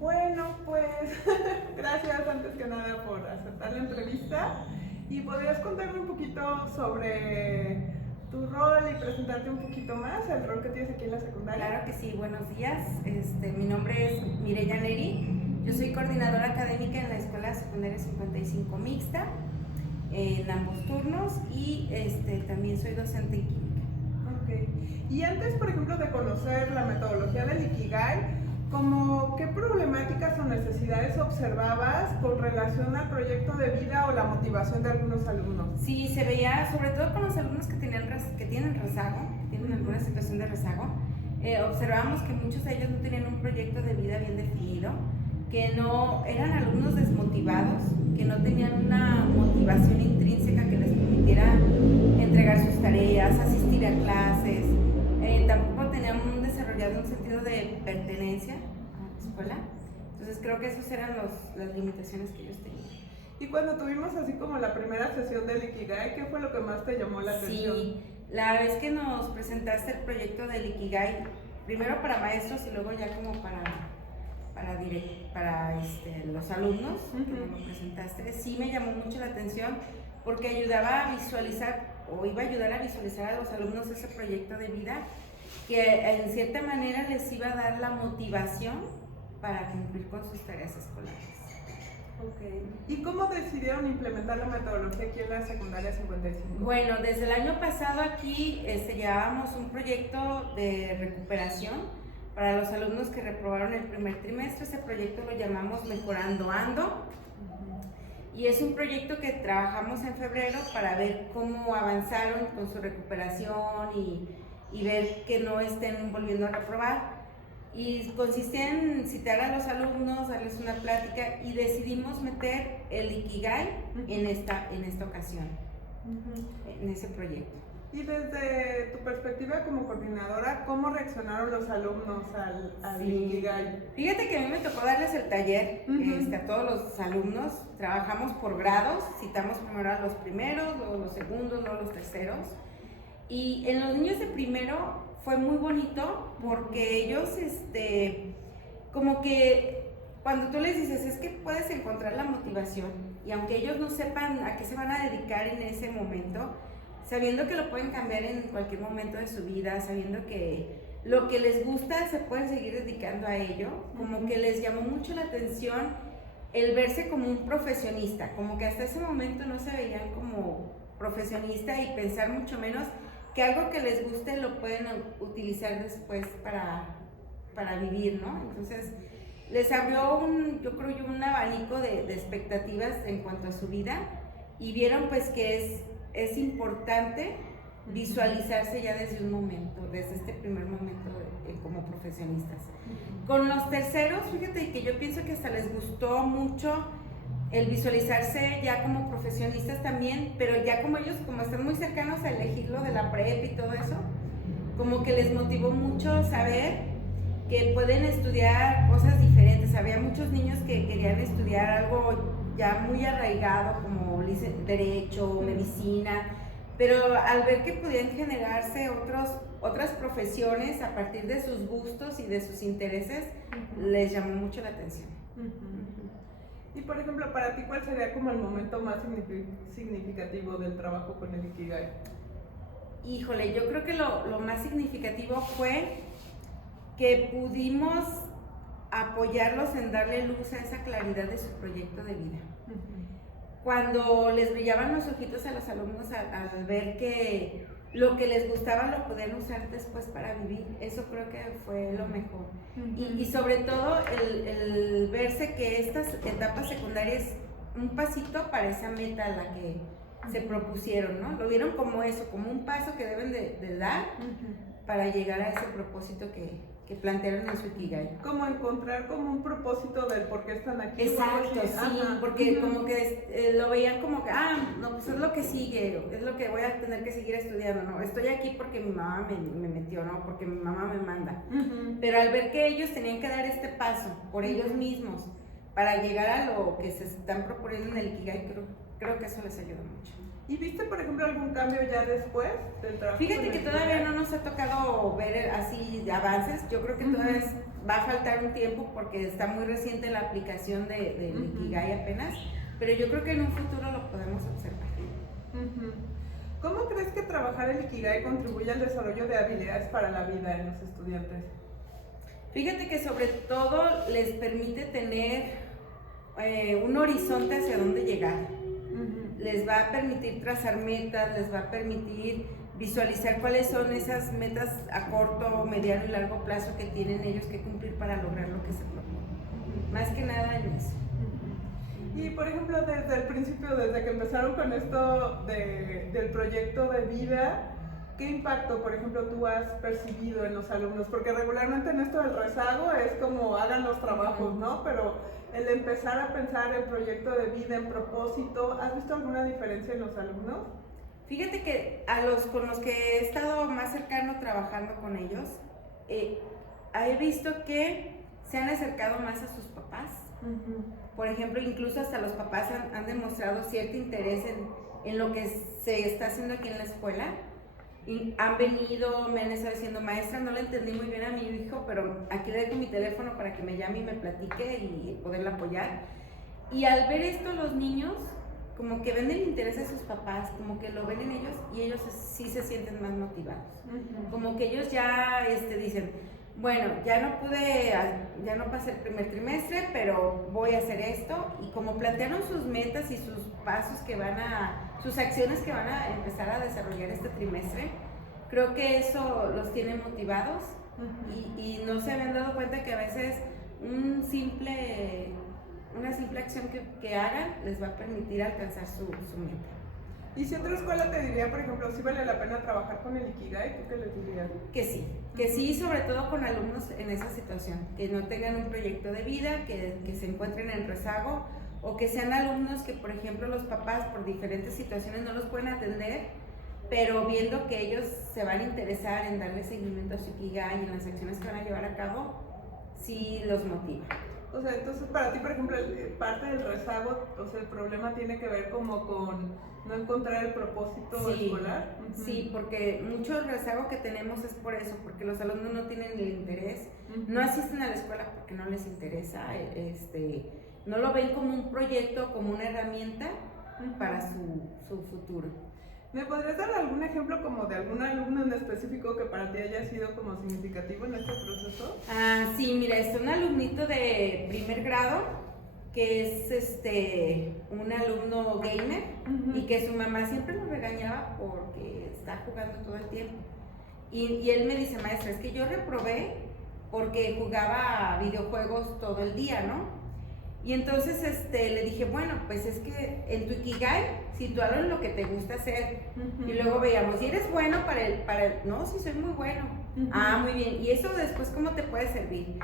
Bueno, pues gracias antes que nada por aceptar la entrevista y podrías contarme un poquito sobre tu rol y presentarte un poquito más, el rol que tienes aquí en la secundaria. Claro que sí, buenos días. Mi nombre es Mireya Neri. Yo soy coordinadora académica en la Escuela Secundaria 55 Mixta, en ambos turnos, y también soy docente en química. Ok. Y antes, por ejemplo, de conocer la metodología del Ikigai, ¿qué problemáticas o necesidades observabas con relación al proyecto de vida o la motivación de algunos alumnos? Sí, se veía, sobre todo con los alumnos que tienen rezago, que tienen alguna situación de rezago, observamos que muchos de ellos no tenían un proyecto de vida bien definido, que no eran alumnos desmotivados, que no tenían una motivación intrínseca que les permitiera entregar sus tareas, asistir a clases, tampoco tenían desarrollado un sentido de pertenencia a la escuela. Entonces creo que esas eran las limitaciones que ellos tenían. Y cuando tuvimos así como la primera sesión del Ikigai, ¿qué fue lo que más te llamó la atención? Sí, la vez que nos presentaste el proyecto del Ikigai, primero para maestros y luego ya como para los alumnos, que nos lo presentaste, sí me llamó mucho la atención porque ayudaba a visualizar o iba a ayudar a visualizar a los alumnos ese proyecto de vida que en cierta manera les iba a dar la motivación para cumplir con sus tareas escolares. Okay. ¿Y cómo decidieron implementar la metodología aquí en la secundaria 55? Bueno, desde el año pasado aquí llevábamos un proyecto de recuperación para los alumnos que reprobaron el primer trimestre. Ese proyecto lo llamamos Mejorando Ando. Y es un proyecto que trabajamos en febrero para ver cómo avanzaron con su recuperación y ver que no estén volviendo a reprobar. Y consistía en citar a los alumnos, darles una plática y decidimos meter el Ikigai en esta ocasión, en ese proyecto. Y desde tu perspectiva como coordinadora, ¿cómo reaccionaron los alumnos al Ikigai? Fíjate que a mí me tocó darles el taller a todos los alumnos. Trabajamos por grados, citamos primero a los primeros, luego los segundos, luego los terceros. Y en los niños de primero fue muy bonito porque ellos, como que cuando tú les dices, es que puedes encontrar la motivación, y aunque ellos no sepan a qué se van a dedicar en ese momento, sabiendo que lo pueden cambiar en cualquier momento de su vida, sabiendo que lo que les gusta se pueden seguir dedicando a ello, como que les llamó mucho la atención el verse como un profesionista, como que hasta ese momento no se veían como profesionista, y pensar mucho menos que algo que les guste lo pueden utilizar después para vivir, ¿no? Entonces les abrió yo creo un abanico de expectativas en cuanto a su vida, y vieron pues que es importante visualizarse ya desde un momento, desde este primer momento como profesionistas. Con los terceros, fíjate que yo pienso que hasta les gustó mucho el visualizarse ya como profesionistas también, pero ya como ellos como están muy cercanos a elegirlo de la prep y todo eso, como que les motivó mucho saber que pueden estudiar cosas diferentes. Había muchos niños que querían estudiar algo ya muy arraigado como derecho, medicina, pero al ver que podían generarse otras profesiones a partir de sus gustos y de sus intereses, les llamó mucho la atención. Y por ejemplo, para ti, ¿cuál sería como el momento más significativo del trabajo con el Ikigai? Híjole, yo creo que lo más significativo fue que pudimos apoyarlos en darle luz a esa claridad de su proyecto de vida. Cuando les brillaban los ojitos a los alumnos al ver que lo que les gustaba lo podían usar después para vivir, eso creo que fue lo mejor. Y sobre todo el verse que estas etapas secundarias un pasito para esa meta a la que se propusieron, ¿no? Lo vieron como eso, como un paso que deben de dar para llegar a ese propósito que plantearon en su Ikigai. Como encontrar como un propósito del por qué están aquí. Exacto, sí, porque como que lo veían como que, no, pues es lo que sigue, es lo que voy a tener que seguir estudiando, no, estoy aquí porque mi mamá me metió, no, porque mi mamá me manda. Pero al ver que ellos tenían que dar este paso por ellos mismos para llegar a lo que se están proponiendo en el Ikigai, creo que eso les ayuda mucho. ¿Y viste, por ejemplo, algún cambio ya después del trabajo? Fíjate que todavía no nos ha tocado ver así avances. Yo creo que todavía va a faltar un tiempo porque está muy reciente la aplicación de Ikigai apenas, pero yo creo que en un futuro lo podemos observar. ¿Cómo crees que trabajar el Ikigai contribuye al desarrollo de habilidades para la vida en los estudiantes? Fíjate que sobre todo les permite tener un horizonte hacia dónde llegar. Les va a permitir trazar metas, les va a permitir visualizar cuáles son esas metas a corto, mediano y largo plazo que tienen ellos que cumplir para lograr lo que se proponen. Más que nada en eso. Y por ejemplo, desde el principio, desde que empezaron con esto del proyecto de vida, ¿qué impacto, por ejemplo, tú has percibido en los alumnos? Porque regularmente en esto del rezago es como hagan los trabajos, ¿no? Pero el empezar a pensar en proyecto de vida, en propósito, ¿has visto alguna diferencia en los alumnos? Fíjate que con los que he estado más cercano trabajando con ellos, he visto que se han acercado más a sus papás. Por ejemplo, incluso hasta los papás han demostrado cierto interés en lo que se está haciendo aquí en la escuela. Y han venido, me han estado diciendo, maestra, no le entendí muy bien a mi hijo, pero aquí le dejo mi teléfono para que me llame y me platique y poderla apoyar. Y al ver esto los niños, como que ven el interés de sus papás, como que lo ven en ellos y ellos sí se sienten más motivados. Como que ellos ya dicen, bueno, ya no pasé el primer trimestre, pero voy a hacer esto. Y como plantearon sus metas y sus pasos sus acciones que van a empezar a desarrollar este trimestre, creo que eso los tiene motivados y no se habían dado cuenta que a veces una simple acción que hagan les va a permitir alcanzar su meta. Y si otra escuela te diría, por ejemplo, si vale la pena trabajar con el Ikigai, ¿tú qué les dirías? Que sí, sobre todo con alumnos en esa situación, que no tengan un proyecto de vida, que se encuentren en rezago, o que sean alumnos que, por ejemplo, los papás por diferentes situaciones no los pueden atender, pero viendo que ellos se van a interesar en darle seguimiento a su Ikigai y en las acciones que van a llevar a cabo, sí los motiva. O sea, entonces para ti, por ejemplo, parte del rezago, o sea, el problema tiene que ver como con no encontrar el propósito escolar. Sí, porque mucho el rezago que tenemos es por eso, porque los alumnos no tienen el interés, no asisten a la escuela porque no les interesa, no lo ven como un proyecto, como una herramienta para su futuro. ¿Me podrías dar algún ejemplo como de algún alumno en específico que para ti haya sido como significativo en este proceso? Sí, mira, es un alumnito de primer grado que es un alumno gamer y que su mamá siempre lo regañaba porque está jugando todo el tiempo. Y él me dice, maestra, es que yo reprobé porque jugaba videojuegos todo el día, ¿no? Y entonces le dije, bueno, pues es que en tu Ikigai, situalo en lo que te gusta hacer. Y luego veíamos, ¿y eres bueno para el? No, sí, soy muy bueno. Muy bien. ¿Y eso después cómo te puede servir?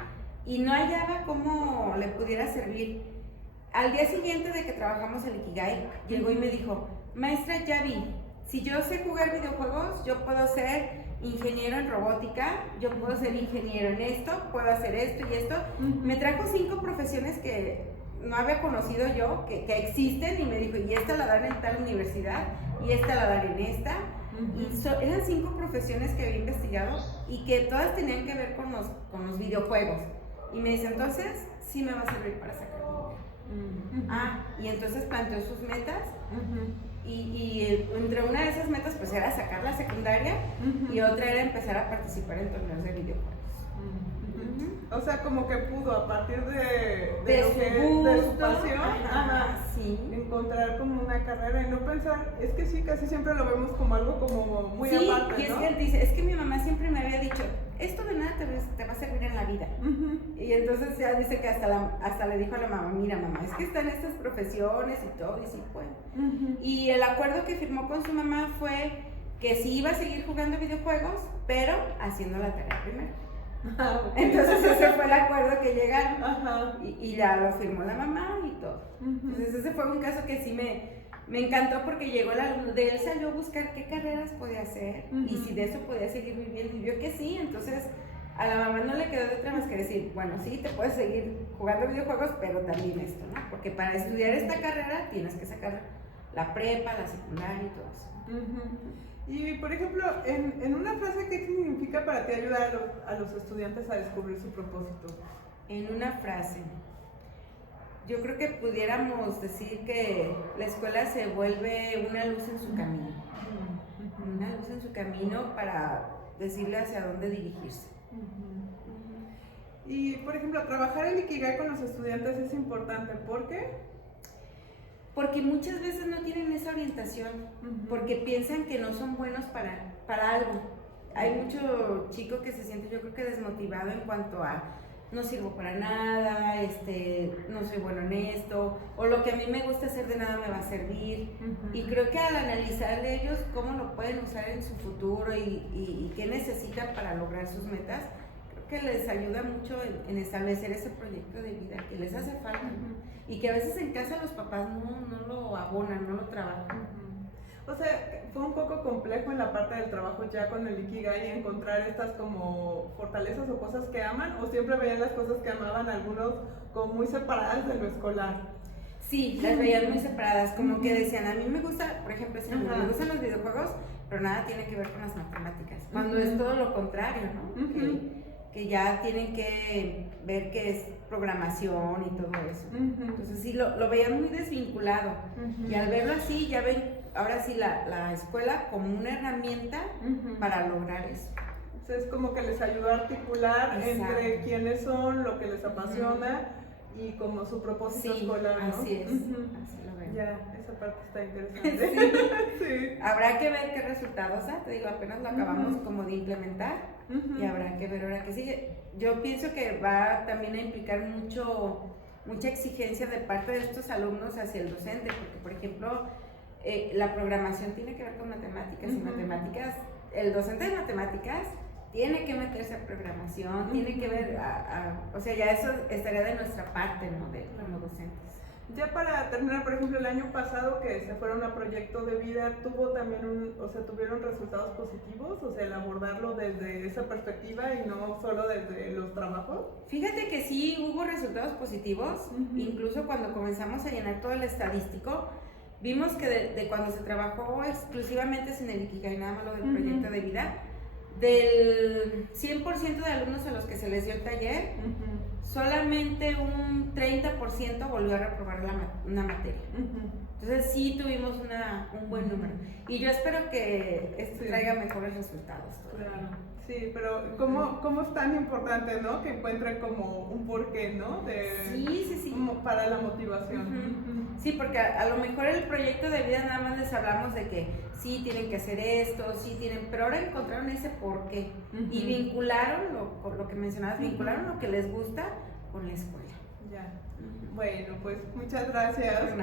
Y no hallaba cómo le pudiera servir. Al día siguiente de que trabajamos el Ikigai, llegó y me dijo, maestra, ya vi, si yo sé jugar videojuegos, yo puedo ser ingeniero en robótica, yo puedo ser ingeniero en esto, puedo hacer esto y esto. Me trajo 5 profesiones que no había conocido yo, que existen, y me dijo, y esta la dan en tal universidad, y esta la dan en esta. Y eran 5 profesiones que había investigado y que todas tenían que ver con los videojuegos. Y me dice, entonces, sí me va a servir para sacar dinero. Y entonces planteó sus metas. Y entre una de esas metas pues era sacar la secundaria y otra era empezar a participar en torneos de videojuegos. O sea, como que pudo a partir de su pasión encontrar como una carrera y no pensar, es que sí, casi siempre lo vemos como algo como muy aparte, ¿no? Y es que él dice, es que mi mamá siempre me había dicho, esto de nada te va a servir en la vida. Y entonces ya dice que hasta le dijo a la mamá, mira mamá, es que están estas profesiones y todo, y sí puede. Y el acuerdo que firmó con su mamá fue que sí iba a seguir jugando videojuegos, pero haciendo la tarea primero. Entonces ese fue el acuerdo que llegaron y ya lo firmó la mamá y todo. Entonces ese fue un caso que sí me encantó porque llegó el alumno, de él salió a buscar qué carreras podía hacer y si de eso podía seguir viviendo y vio que sí. Entonces a la mamá no le quedó de otra más que decir, bueno, sí, te puedes seguir jugando videojuegos, pero también esto, ¿no? Porque para estudiar esta carrera tienes que sacar la prepa, la secundaria y todo eso. Y por ejemplo, en una frase, ¿qué significa para ti ayudar a los estudiantes a descubrir su propósito? En una frase, yo creo que pudiéramos decir que la escuela se vuelve una luz en su camino. Una luz en su camino para decirle hacia dónde dirigirse. Y por ejemplo, trabajar el Ikigai con los estudiantes es importante, ¿por qué? Porque muchas veces no tienen esa orientación, porque piensan que no son buenos para algo. Hay mucho chico que se siente, yo creo que desmotivado en cuanto a no sirvo para nada, no soy bueno en esto, o lo que a mí me gusta hacer de nada me va a servir. Y creo que al analizar ellos cómo lo pueden usar en su futuro y qué necesitan para lograr sus metas, creo que les ayuda mucho en establecer ese proyecto de vida que les hace falta, y que a veces en casa los papás no lo abonan, no lo trabajan. O sea, fue un poco complejo en la parte del trabajo ya con el Ikigai encontrar estas como fortalezas o cosas que aman, o siempre veían las cosas que amaban algunos como muy separadas de lo escolar. Sí, las veían muy separadas, como que decían, a mí me gusta, por ejemplo, me gustan los videojuegos, pero nada tiene que ver con las matemáticas, cuando es todo lo contrario, ¿no? Que ya tienen que ver qué es programación y todo eso. Entonces sí, lo veían muy desvinculado, y al verlo así ya ven ahora sí la escuela como una herramienta para lograr eso. Entonces es como que les ayudó a articular entre quiénes son, lo que les apasiona y como su propósito escolar, ¿no? Así es, así lo veo. Ya, esa parte está interesante. Sí. Habrá que ver qué resultados da, te digo, apenas lo acabamos como de implementar, y habrá que ver ahora que sigue. Yo pienso que va también a implicar mucha exigencia de parte de estos alumnos hacia el docente, porque por ejemplo, la programación tiene que ver con matemáticas, y matemáticas, el docente de matemáticas tiene que meterse a programación, tiene que ver, o sea, ya eso estaría de nuestra parte, ¿no? Como docentes. Ya para terminar, por ejemplo, el año pasado que se fueron a proyecto de vida, ¿tuvo también tuvieron resultados positivos? O sea, el abordarlo desde esa perspectiva y no solo desde los trabajos. Fíjate que sí hubo resultados positivos, incluso cuando comenzamos a llenar todo el estadístico, vimos que de cuando se trabajó exclusivamente sin el Ikigai, nada más lo del proyecto de vida, del 100% de alumnos a los que se les dio el taller, solamente un 30% volvió a reprobar una materia. Entonces sí tuvimos un buen número. Y yo espero que esto traiga mejores resultados. Claro. Sí, pero ¿cómo es tan importante, ¿no? Que encuentren como un porqué, ¿no? Sí. Como para la motivación. Sí, porque a lo mejor el proyecto de vida nada más les hablamos de que sí tienen que hacer esto, sí tienen, pero ahora encontraron ese porqué y vincularon, lo que mencionabas, vincularon lo que les gusta con la escuela. Ya. Bueno, pues muchas gracias.